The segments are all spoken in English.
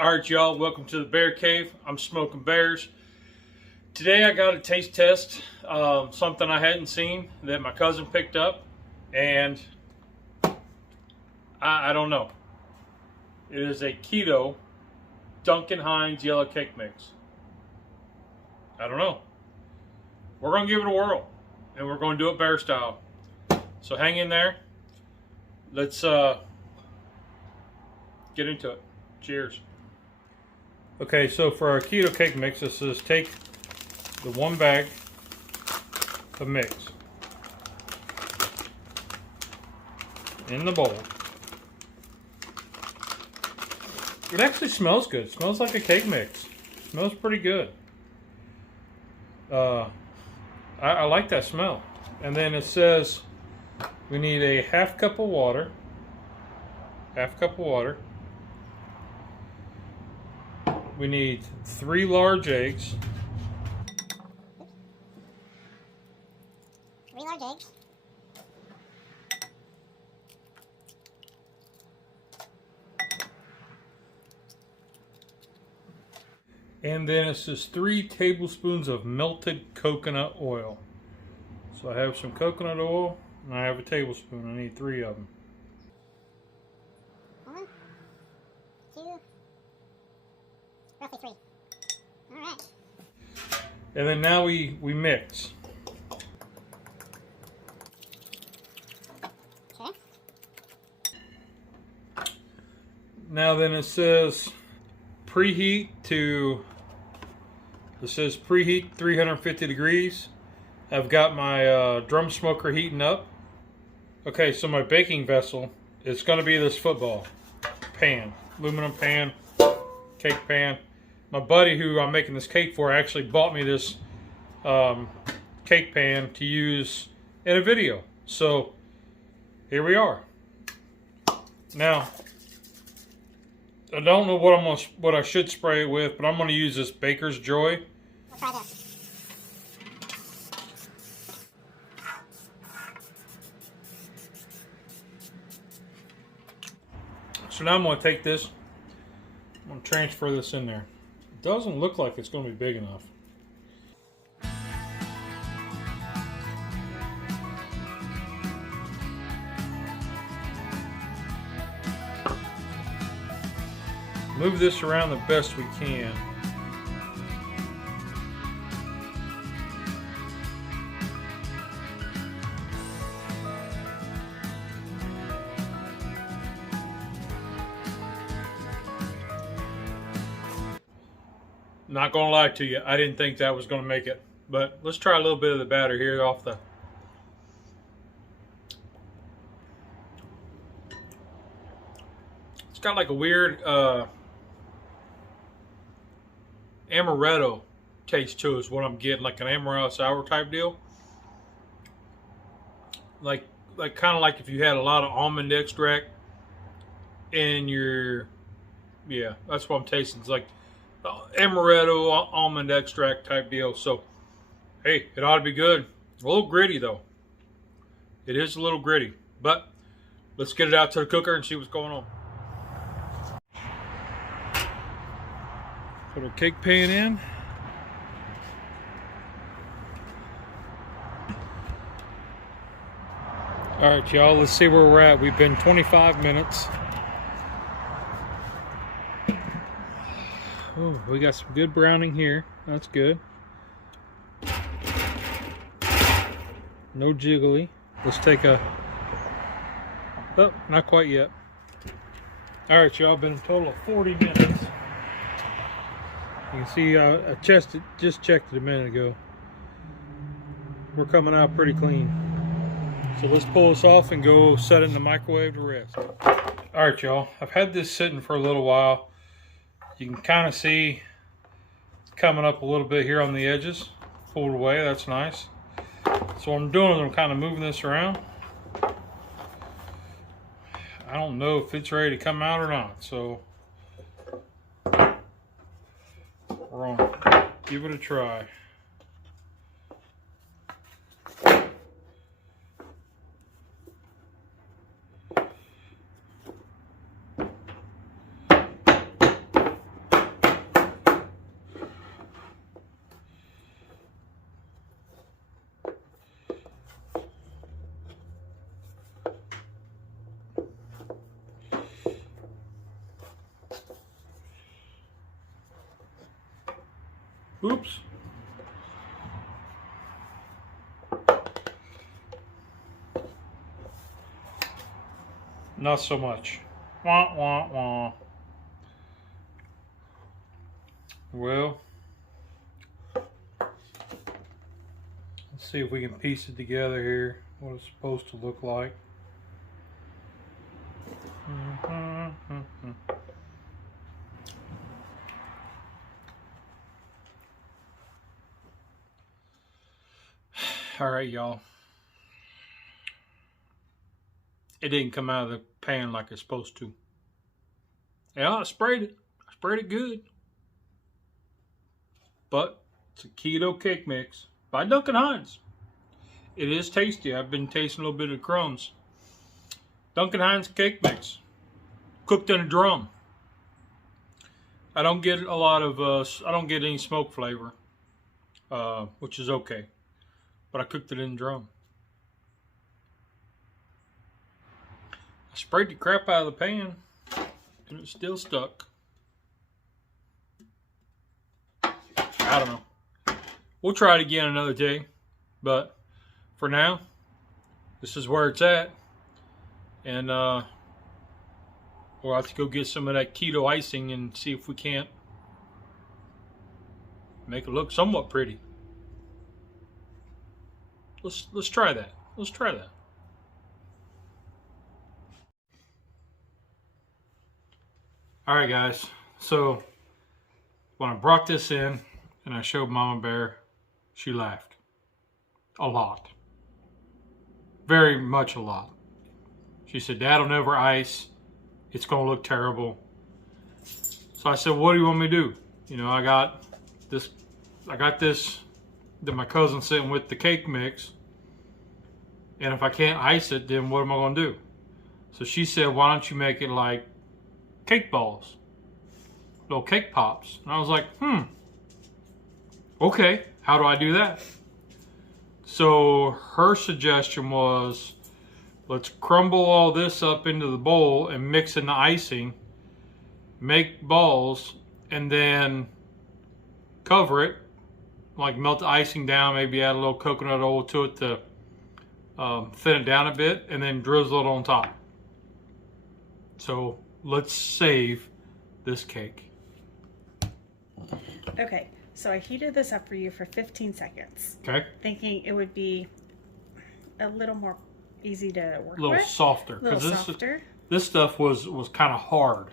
Alright y'all, welcome to the Bear Cave. I'm Smoking Bears. Today I got a taste test, something I hadn't seen that my cousin picked up, and I don't know. It is a Keto Duncan Hines yellow cake mix. I don't know. We're going to give it a whirl, and we're going to do it bear style. So hang in there. Let's get into it. Cheers. Okay, so for our keto cake mix, this is take the one bag of mix in the bowl. It actually smells good. It smells like a cake mix. It smells pretty good. I like that smell. And then it says we need a half cup of water. Half cup of water. We need 3 large eggs. 3 large eggs. And then it says 3 tablespoons of melted coconut oil. So I have some coconut oil and I have a tablespoon. I need 3 of them. 1, 2, roughly 3. All right. And then now we mix. Okay. Now then it says preheat to, it says preheat 350 degrees. I've got my drum smoker heating up. Okay, so my baking vessel is going to be this football pan, aluminum pan, cake pan. My buddy who I'm making this cake for actually bought me this cake pan to use in a video. So here we are. Now I don't know what I should spray it with, but I'm going to use this Baker's Joy. We'll try this. So now I'm going to take this, I'm going to transfer this in there. It doesn't look like it's going to be big enough. Move this around the best we can. Not gonna lie to you, I didn't think that was gonna make it. But let's try a little bit of the batter here off the. It's got like a weird amaretto taste to it is what I'm getting, like an amaretto sour type deal. Like kind of like if you had a lot of almond extract in your, yeah, that's what I'm tasting. It's like amaretto almond extract type deal. So hey, it ought to be good. A little gritty though. It is a little gritty, but let's get it out to the cooker and see what's going on. Put a cake pan in. All right, y'all, let's see where we're at. We've been 25 minutes. Oh, we got some good browning here. That's good. No jiggly. Let's take a, oh, not quite yet. All right, y'all, been a total of 40 minutes. You can see I just checked it a minute ago. We're coming out pretty clean. So let's pull this off and go set it in the microwave to rest. All right, y'all, I've had this sitting for a little while. You can kind of see it's coming up a little bit here on the edges. Pulled away, that's nice. So what I'm doing is I'm kind of moving this around. I don't know if it's ready to come out or not, so we're gonna give it a try. Oops. Not so much. Wah, wah, wah. Well, let's see if we can piece it together here. What it's supposed to look like. All right, y'all. It didn't come out of the pan like it's supposed to. Yeah, I sprayed it. I sprayed it good. But it's a keto cake mix by Duncan Hines. It is tasty. I've been tasting a little bit of crumbs. Duncan Hines cake mix, cooked in a drum. I don't get a lot of, I don't get any smoke flavor, which is okay. But I cooked it in a drum. I sprayed the crap out of the pan, and it's still stuck. I don't know. We'll try it again another day, but for now, this is where it's at. And we'll have to go get some of that keto icing and see if we can't make it look somewhat pretty. Let's try that. Let's try that. All right, guys. So when I brought this in and I showed Mama Bear, she laughed a lot, very much a lot. She said, "Dad'll never ice. It's gonna look terrible." So I said, "What do you want me to do? You know, I got this that my cousin sent with the cake mix, and if I can't ice it, then what am I gonna do?" So she said, "Why don't you make it like cake balls, little cake pops?" And I was like, okay, how do I do that? So her suggestion was, let's crumble all this up into the bowl and mix in the icing, make balls, and then cover it, like melt the icing down, maybe add a little coconut oil to it to thin it down a bit, and then drizzle it on top. So let's save this cake. Okay, so I heated this up for you for 15 seconds. Okay. Thinking it would be a little more easy to work with. A little softer. A little softer. This stuff was kind of hard.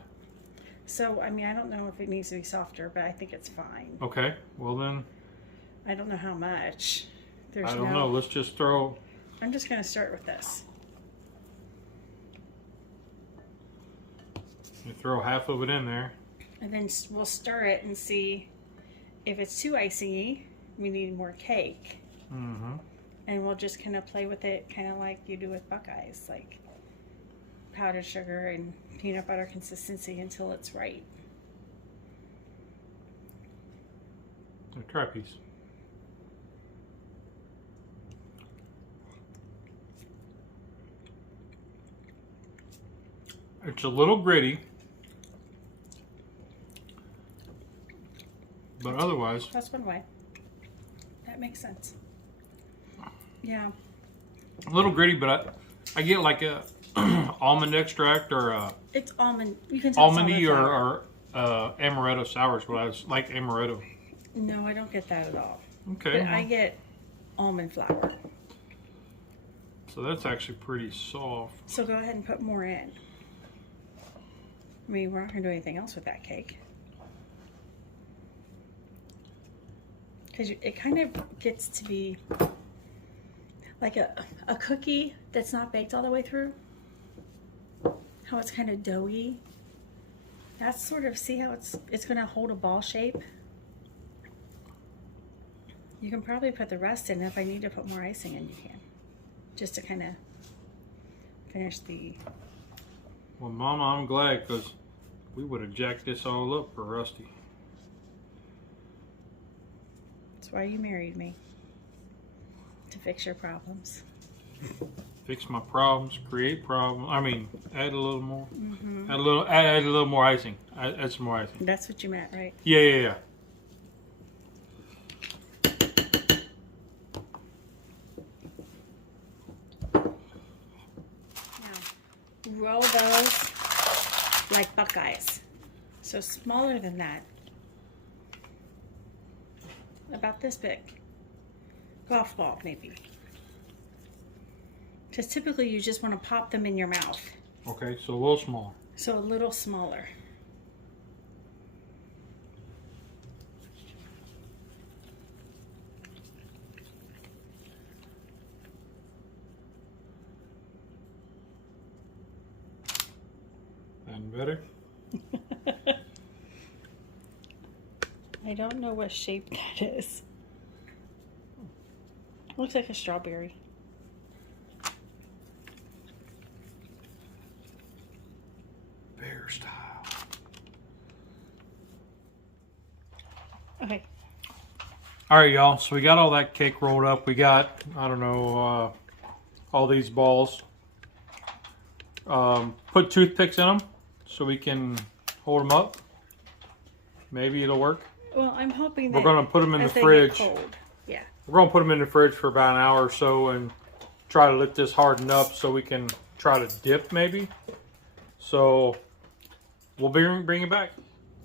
So, I mean, I don't know if it needs to be softer, but I think it's fine. Okay, well then. I don't know how much. I don't know. Let's just throw. I'm just going to start with this. You throw half of it in there. And then we'll stir it and see if it's too icingy. We need more cake. Mm-hmm. And we'll just kind of play with it, kind of like you do with Buckeyes, like powdered sugar and peanut butter consistency until it's right. Try a piece. It's a little gritty, but otherwise... That's one way. That makes sense. Yeah. A little gritty, but I get like a almond extract or a... It's almond. You can tell almondy or amaretto sour is what I was like, amaretto. No, I don't get that at all. Okay. But I get almond flour. So that's actually pretty soft. So go ahead and put more in. I mean, we're not going to do anything else with that cake. Because it kind of gets to be like a cookie that's not baked all the way through. How it's kind of doughy. That's sort of, see how it's going to hold a ball shape. You can probably put the rest in. If I need to put more icing in, you can. Just to kind of finish the... Well, Mama, I'm glad, because we would have jacked this all up for Rusty. That's why you married me. To fix your problems. Fix my problems, create problems. I mean, add a little more. Mm-hmm. Add a little more icing. Add some more icing. That's what you meant, right? Yeah. roll those like Buckeyes. So smaller than that. About this big. Golf ball, maybe. Because typically you just want to pop them in your mouth. Okay, so a little smaller. So a little smaller. And better. I don't know what shape that is. Looks like a strawberry. Bear style. Okay. All right, y'all. So we got all that cake rolled up. We got, I don't know, all these balls. Put toothpicks in them so we can hold them up. Maybe it'll work. Well, I'm hoping that We're going to put them in the as they fridge. get cold. Yeah. We're going to put them in the fridge for about an hour or so and try to let this harden up so we can try to dip maybe. So we'll bring it back.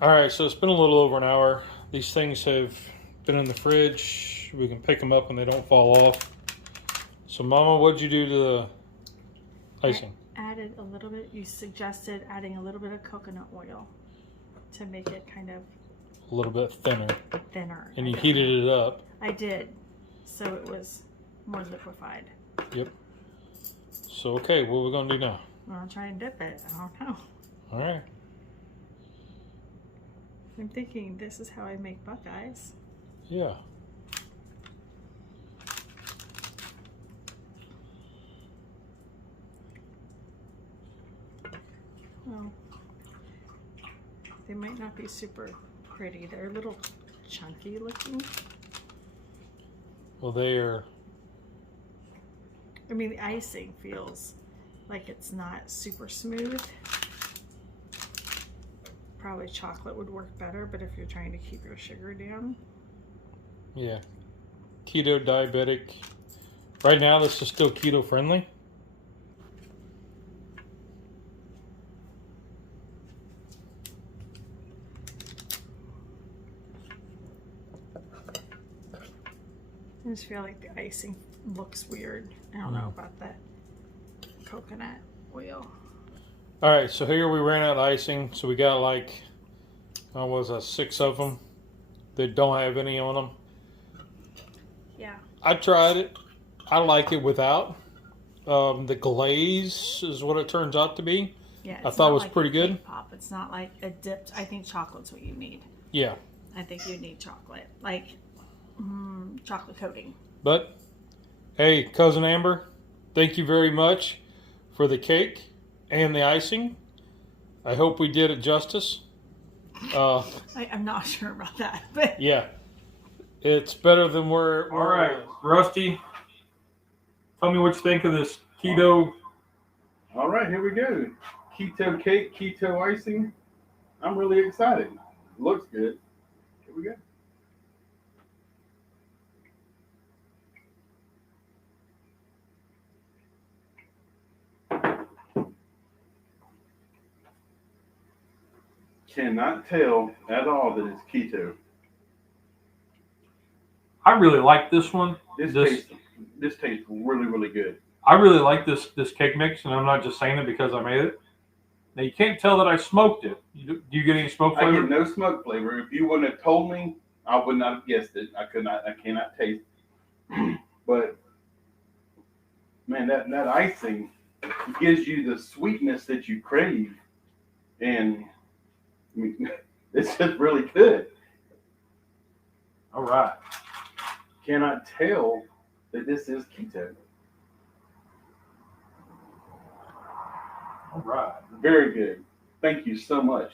All right, so it's been a little over an hour. These things have been in the fridge. We can pick them up and they don't fall off. So Mama, what'd you do to the icing? I added a little bit, you suggested adding a little bit of coconut oil to make it kind of A little bit thinner. thinner. And you heated it up. I did. So it was more liquefied. Yep. So, okay, what are we going to do now? I'll try and dip it. I don't know. All right. I'm thinking this is how I make Buckeyes. Yeah. Well, they might not be super pretty. They're a little chunky looking. Well, they are. I mean, the icing feels like it's not super smooth. Probably chocolate would work better, but if you're trying to keep your sugar down. Yeah. Keto diabetic. Right now, this is still keto friendly. I just feel like the icing looks weird. I don't know about that coconut oil. All right, so here we ran out of icing. So we got like, what was that, 6 of them that don't have any on them. Yeah. I tried it. I like it without. The glaze is what it turns out to be. Yeah. I thought it was pretty good. Cake pop. It's not like a dipped. I think chocolate's what you need. Yeah. I think you need chocolate, like chocolate coating. But, hey, Cousin Amber, thank you very much for the cake and the icing. I hope we did it justice. I'm not sure about that, but Yeah. It's better than where... All right, Rusty, tell me what you think of this keto. All right, here we go. Keto cake, keto icing. I'm really excited. Looks good. Here we go. Cannot tell at all that it's keto. I really like this one. This tastes really, really good. I really like this cake mix, and I'm not just saying it because I made it. Now, you can't tell that I smoked it. Do you get any smoke I flavor? get no smoke flavor. If you wouldn't have told me, I would not have guessed it. I cannot taste it. But man, that icing gives you the sweetness that you crave. And I mean, it's just really good. All right. Cannot tell that this is keto. All right. Very good. Thank you so much.